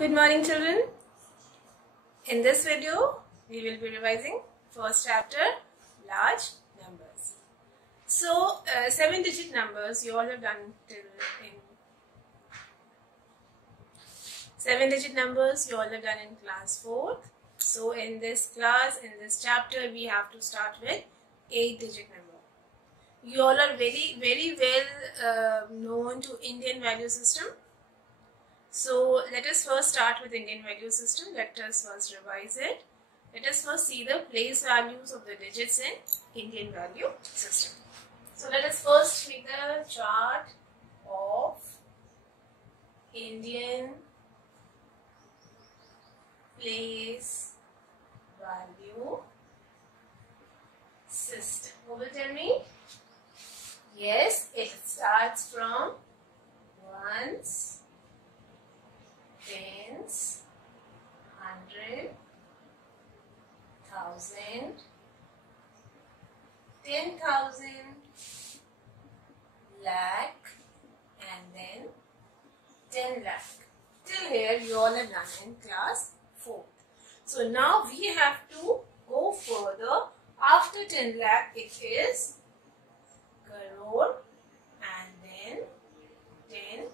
Good morning, children. In this video, we will be revising first chapter, large numbers. So, 7-digit numbers you all have done till in 7-digit numbers you all have done in class 4th. So, in this class, in this chapter, we have to start with 8-digit number. You all are very well known to Indian value system. So let us first start with Indian value system. Let us first revise it. Let us first see the place values of the digits in Indian value system. So let us first make the chart of Indian place value system. Who will tell me? Yes, it starts from ones, tens, 100, 1000, 10,000, lakh, and then 10 lakh. Till here you all have done in class 4th. So now we have to go further. After 10 lakh it is crore and then 10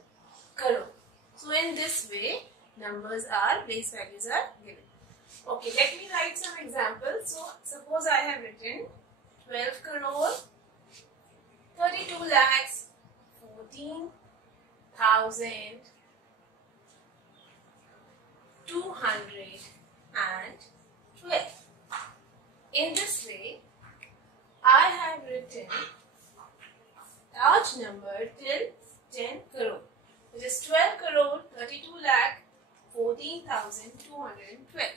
crore. So in this way, place values are given. Okay, let me write some examples. So suppose I have written 12 crore, 32 lakhs, 14,000, 212. In this way, I have written large number till 10 crore. It is 12 crore, 32 lakh, 14,212.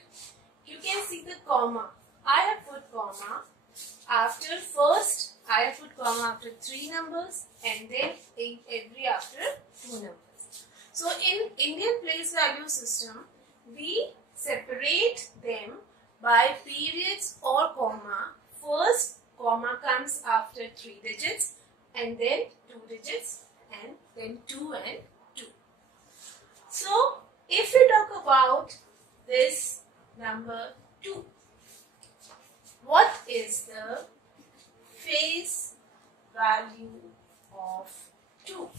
You can see the comma. I have put comma after first. I have put comma after 3 numbers and then every after 2 numbers. So in Indian place value system, we separate them by periods or comma. First comma comes after 3 digits and then 2 digits and then 2 and 2. So, if we talk about this number 2, what is the face value of 2?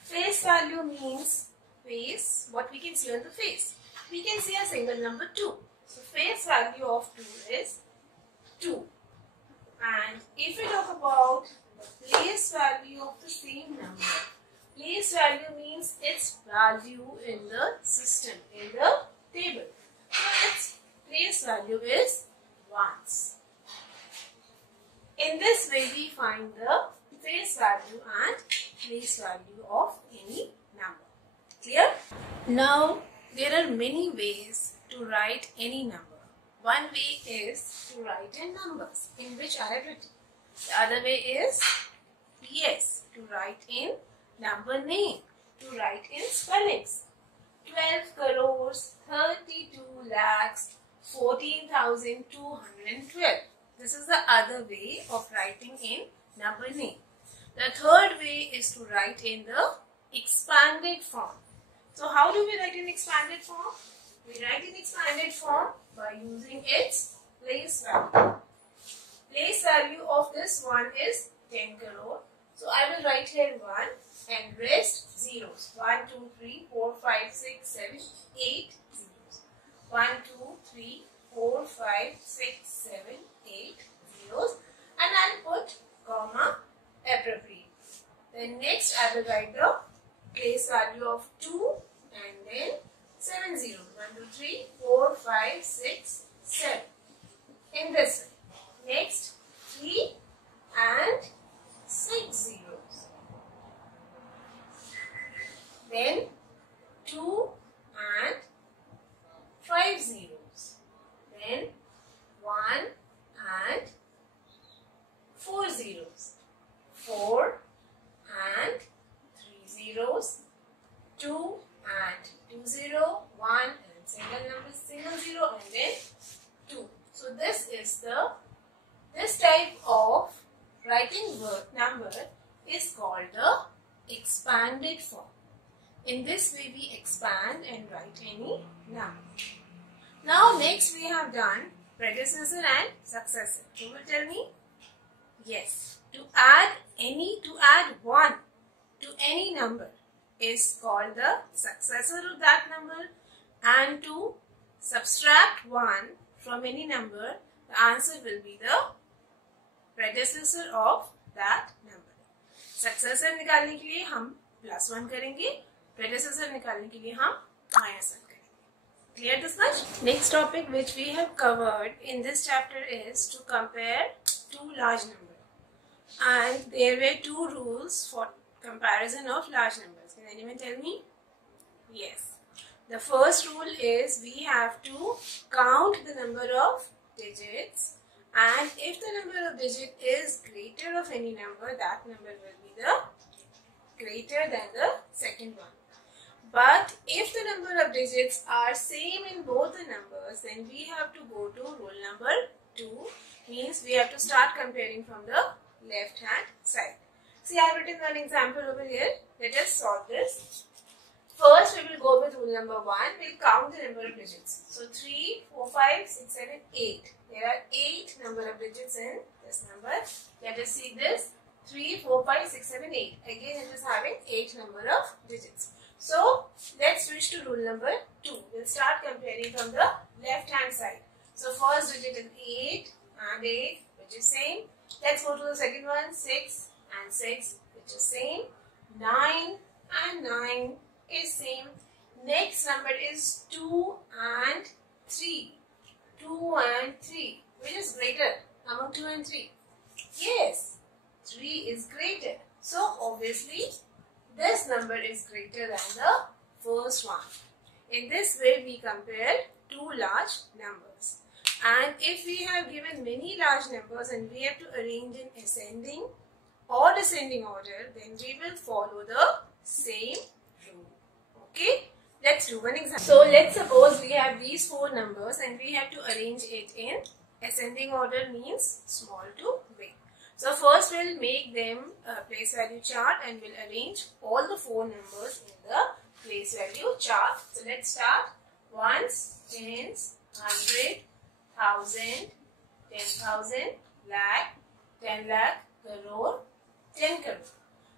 Face value means face, what we can see on the face. We can see a single number 2. So, face value of 2 is 2. And if we talk about the place value of the same number, place value means its value in the system, in the table. So its place value is ones. In this way, we find the face value and place value of any number. Clear? Now, there are many ways to write any number. One way is to write in numbers, in which I have written. The other way is, yes, to write in number name, to write in spellings. 12 crores, 32 lakhs, 14,212. This is the other way of writing in number name. The third way is to write in the expanded form. So how do we write in expanded form? We write in expanded form by using its place value. Place value of this one is 10 crore. So I will write here 1 and rest zeros. 1, 2, 3, 4, 5, 6, 7, 8 zeros. 1, 2, 3, 4, 5, 6, 7, 8 zeros. And I'll put comma appropriate. Then next I will write the place value of 2 and then 7 zeros. 1, 2, 3, 4, 5, 6, 7. In this way. Next 3 and 6 zeros. Then 2 and 5 zeros. Then 1 and 4 zeros. 4 and 3 zeros. 2 and 2 zero. 1 and single number, single zero, and then 2. So this type of writing word number is called the expanded form. In this way we expand and write any number. Now next we have done predecessor and successor. You will tell me? Yes. To add 1 to any number is called the successor of that number, and to subtract 1 from any number, the answer will be the predecessor of that number. Successor निकालने के लिए हम +1 करेंगे, predecessor निकालने के लिए हम -1 करेंगे. Clear this much? Next topic which we have covered in this chapter is to compare two large numbers. And there were two rules for comparison of large numbers. Can anyone tell me? Yes. The first rule is we have to count the number of digits, and if the number of digits is greater of any number, that number will be the greater than the second one. But if the number of digits are same in both the numbers, then we have to go to rule number 2. Means we have to start comparing from the left hand side. See, I have written one example over here. Let us solve this. First, we will go with rule number 1. We'll count the number of digits. So 3, 4, 5, 6, 7, 8. There are 8 number of digits in this number. Let us see this. 3, 4, 5, 6, 7, 8. Again, it is having 8 number of digits. So let's switch to rule number 2. We'll start comparing from the left hand side. So first digit is 8 and 8, which is same. Let's go to the second one, 6 and 6, which is same. 9 and 9 is same. Next number is 2 and 3. 2 and 3. Which is greater among 2 and 3? Yes, 3 is greater. So obviously this number is greater than the first one. In this way we compare two large numbers. And if we have given many large numbers and we have to arrange in ascending or descending order, then we will follow the same rule. Okay, let's do one example. So let's suppose we have these 4 numbers and we have to arrange it in ascending order, means small to big. So first we'll make them a place value chart and we'll arrange all the 4 numbers in the place value chart. So let's start. Ones, tens, 100, 1000, 10,000, lakh, 10 lakh, crore, 10 crore.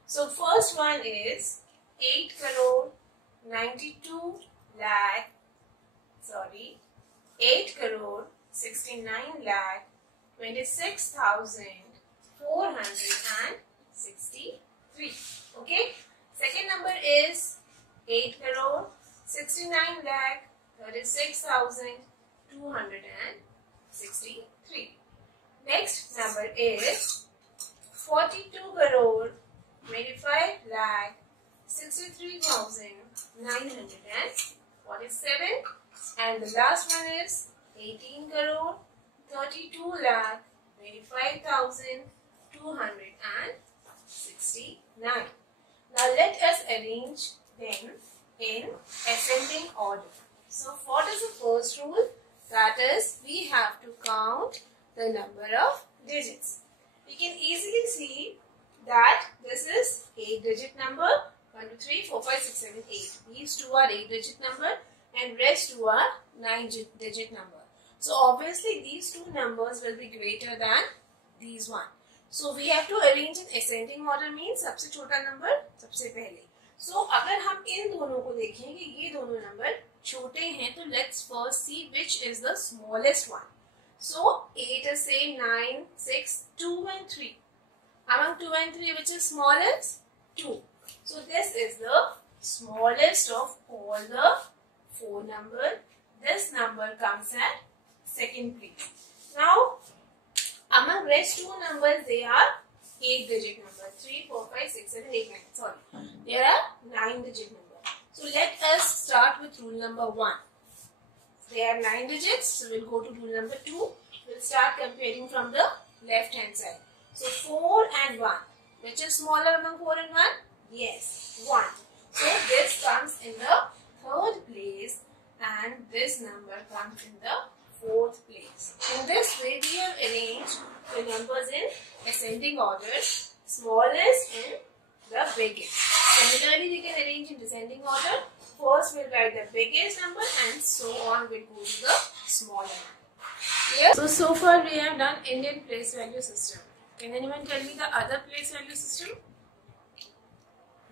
So first one is 8 crore, 92 lakh, 8 crore, 69 lakh, 26,463. Okay. Second number is 8 crore, 69 lakh, 36,263. Next number is 42 crore, 25 lakh, 63,947. And the last one is 18 crore, 32 lakh, 25,269. Now let us arrange them in ascending order. So what is the first rule? That is, we have to count the number of digits. We can easily see that this is 8-digit number. 1, 2, 3, 4, 5, 6, 7, 8. These two are 8-digit number and rest two are 9-digit number. So obviously these two numbers will be greater than these one. So we have to arrange in ascending order, means सबसे छोटा number सबसे पहले. So अगर हम इन दोनों को देखें कि ये दोनों number छोटे हैं, तो let's first see which is the smallest one. So 8 is same, 9, 6, 2 and 3. Among 2 and 3, which is smallest? 2. So this is the smallest of all the 4 numbers. This number comes at second place. Now among rest 2 numbers, they are 8-digit number. 3, 4, 5, 6, 7, 8, 9. Sorry. There are 9-digit number. So let us start with rule number 1. They are 9 digits. So we'll go to rule number 2. We'll start comparing from the left hand side. So 4 and 1. Which is smaller among 4 and 1? Yes, 1. So this comes in the 3rd place and this number comes in the 4th place. In this way we have arranged the numbers in ascending order, smallest and the biggest. Similarly, we can arrange in descending order. First, we'll write the biggest number and so on. We'll go to the smaller number. Clear? So far we have done Indian place value system. Can anyone tell me the other place value system?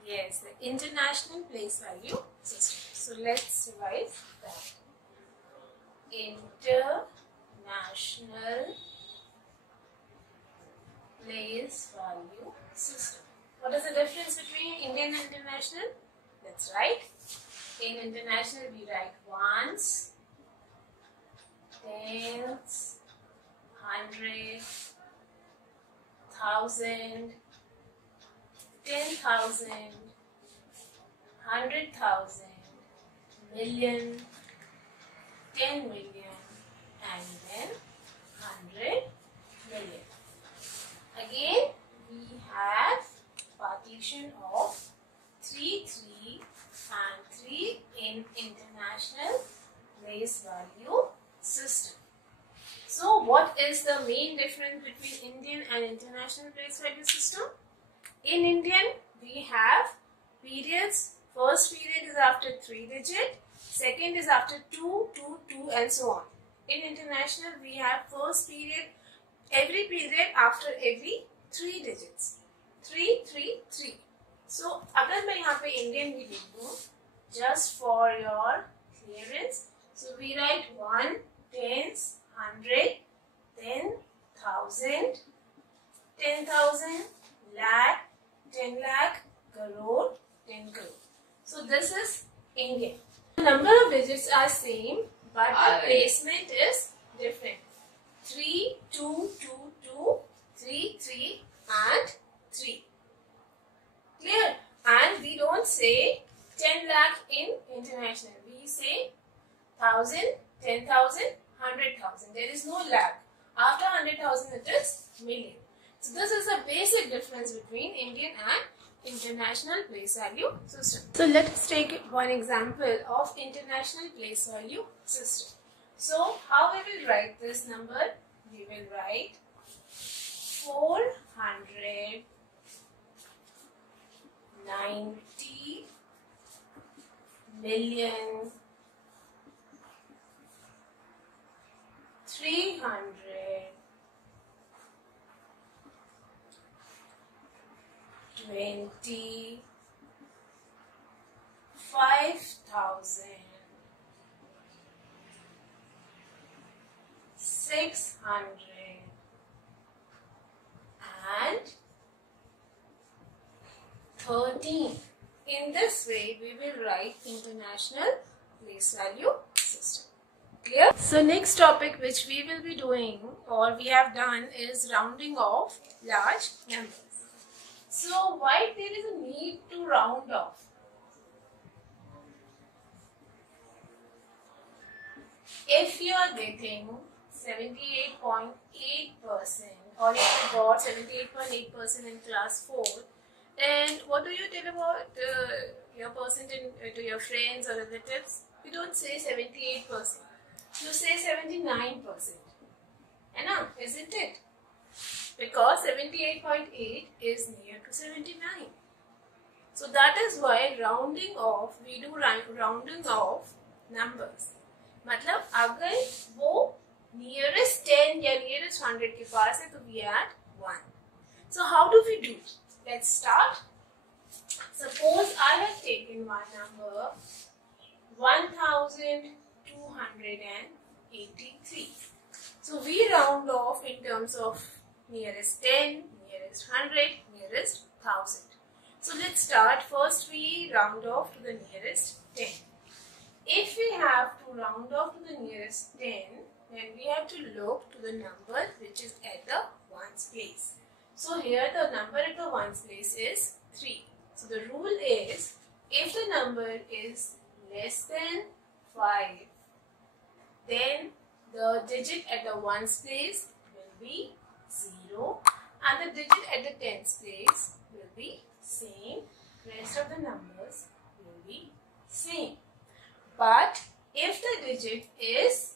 Yes, the international place value system. So let's revise that. International place value system. What is the difference between Indian and international? That's right. In international we write ones, tens, hundred, thousand, 10,000, 100,000, million, 10 million, and then 100 million. Again, we have partition of 3, 3 and 3 in international place value system. So, what is the main difference between Indian and international place value system? In Indian, we have periods. First period is after 3 digits, second is after 2, 2, 2 and so on. In international, we have first period, every period after every 3 digits. 3, 3, 3. So, अगर मैं यहाँ पे Indian भी लिख दूँ, just for your clearance, so we write 1, tens, 100, 10,000, 10,000, lakh, 10 lakh, crore, 10 crore. So this is Indian. The number of digits are same, but the placement is different. 3, 2, 2, 2, 3, 3 and 3. Clear? And we don't say 10 lakh in international. We say 1,000, 10,000, 100,000. There is no lakh. After 100,000 it is million. So this is the basic difference between Indian and international place value system. So let us take one example of international place value system. So how we will write this number? We will write 490 million 325,613. In this way, we will write international place value system. Clear? So next topic which we will be doing or we have done is rounding off large numbers. So why there is a need to round off? If you are getting 78.8% or if you got 78.8% in class 4, and what do you tell about your percentage to your friends or relatives? You don't say 78%. You say 79%. Isn't it? Because 78.8 is near to 79. So that is why rounding off, we do rounding off numbers. मतलब अगर वो nearest 10 या nearest 100 के पास है तो we add 1. So how do we do? Let's start. Suppose I have taken one number 1283. So we round off in terms of nearest 10, nearest 100, nearest 1000. So let's start. First we round off to the nearest 10. If we have to round off to the nearest 10, then we have to look to the number which is at the ones place. So here the number at the ones place is 3. So the rule is, if the number is less than 5, then the digit at the ones place will be 0 and the digit at the tens place will be same. Rest of the numbers will be same. But if the digit is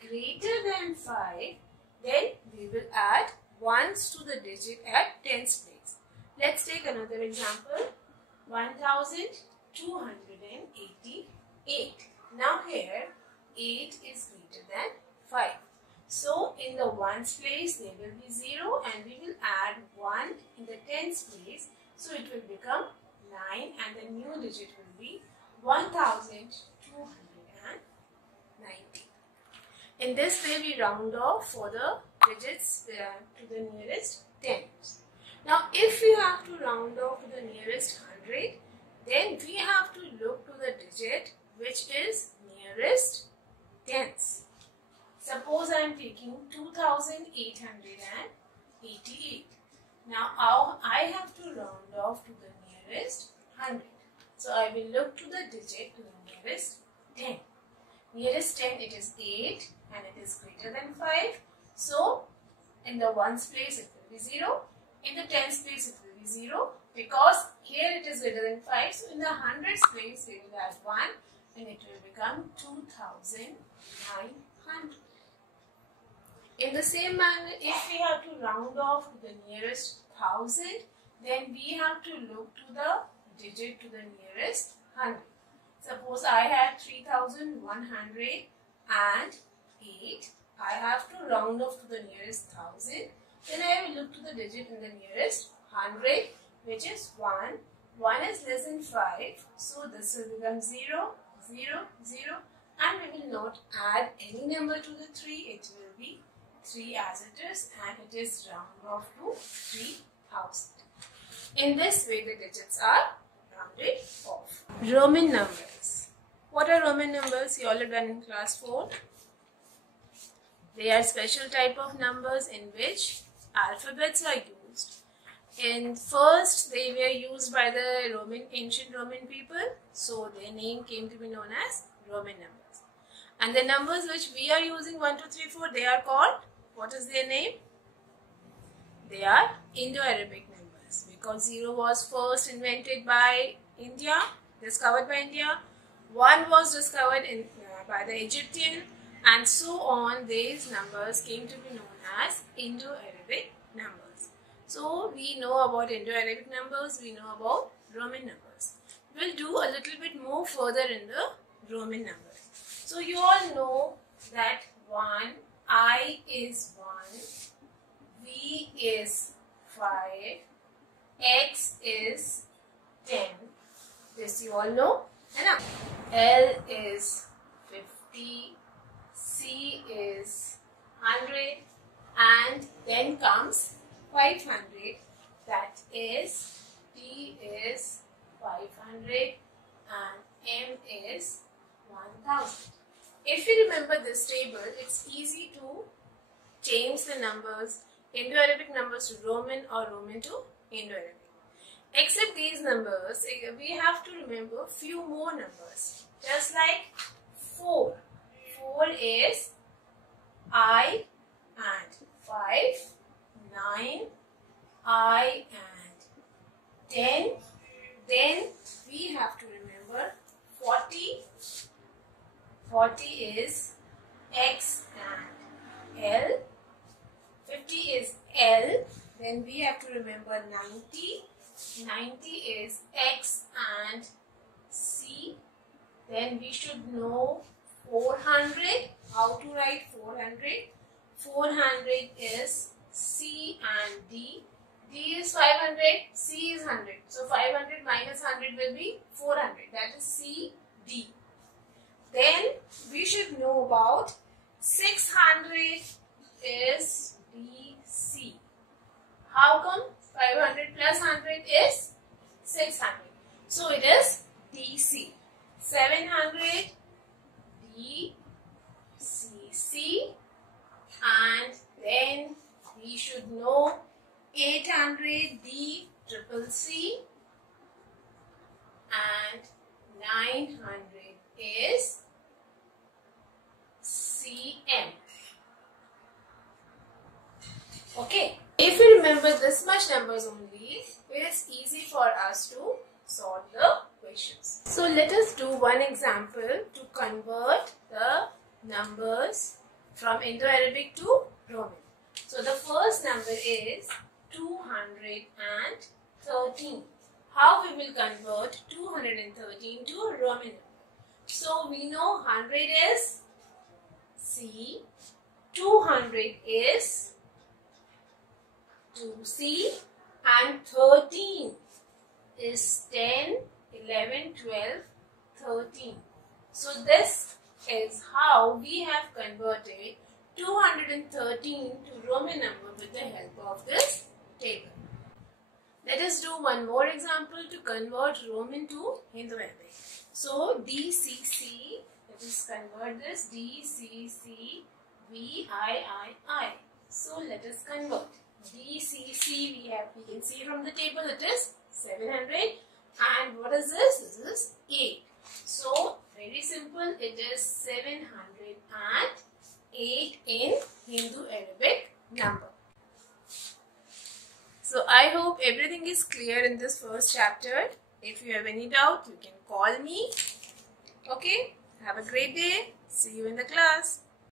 greater than 5, then we will add ones to the digit at tens place. Let's take another example. 1288. Now here 8 is greater than 5. So in the ones place there will be 0 and we will add 1 in the tens place. So it will become 9 and the new digit will be 1290. In this way we round off for the digits to the nearest tens. Now if we have to round off to the nearest 100, then we have to look to the digit which is nearest tens. Suppose I am taking 2888. Now I have to round off to the nearest 100. So I will look to the digit to the nearest 10. Nearest 10 it is 8 and it is greater than 5. So in the ones place it will be 0. In the tens place it will be 0 because here it is greater than 5. So in the hundreds place we will add 1 and it will become 2900. In the same manner, if we have to round off to the nearest 1000, then we have to look to the digit to the nearest 100. Suppose I had 3108. I have to round off to the nearest 1000. Then I will look to the digit in the nearest 100, which is 1. 1 is less than 5, so this will become 0, 0, 0, and we will not add any number to the 3. It will be 3 as it is, and it is round off to 3000. In this way, the digits are rounded off. Roman numbers. What are Roman numbers? You all have done in class 4. They are special type of numbers in which alphabets are used. In first, they were used by the ancient Roman people, so their name came to be known as Roman numbers. And the numbers which we are using 1, 2, 3, 4, they are called, what is their name? They are Indo-Arabic numbers because 0 was first invented by India, discovered by India. 1 was discovered by the Egyptian, and so on. These numbers came to be known as Indo-Arabic numbers. So we know about Indo-Arabic numbers, we know about Roman numbers. We'll do a little bit more further in the Roman numbers. So you all know that 1, I is 1, V is 5, X is 10. This you all know. L is 50, C is 100, and then comes 500. That is, T is 500 and M is 1000. If you remember this table, it's easy to change the numbers, Indo-Arabic numbers to Roman or Roman to Indo-Arabic. Except these numbers, we have to remember few more numbers. Just like 4. 4 is I and 5, 9, I and 10. Then we have to remember 40. 40 is X and L. 50 is L. Then we have to remember 90. 90 is X and C. Then we should know 400. How to write 400? 400 is C and D. D is 500, C is 100. So 500 minus 100 will be 400. That is C, D. Then we should know about 600 is DC. How come? 500 plus 100 is 600. So it is DC. 700 DCC, and then we should know 800 DCCC, and 900 is CM. Okay. If we remember this much numbers only, it is easy for us to solve the questions. So let us do one example to convert the numbers from Indo-Arabic to Roman. So the first number is 213. how we will convert 213 to a Roman number. So we know 100 is C, 200 is 2C, and 13 is 10, 11, 12, 13. So this is how we have converted 213 to Roman number with the help of this table. Let us do one more example to convert Roman to Hindu-Arabic. So DCC, let us convert this DCC VIII. So let us convert. DCC we can see from the table it is 700, and what is this? This is 8. So very simple, it is 708 in Hindu-Arabic number. So I hope everything is clear in this first chapter. If you have any doubt, you can call me. Okay, have a great day. See you in the class.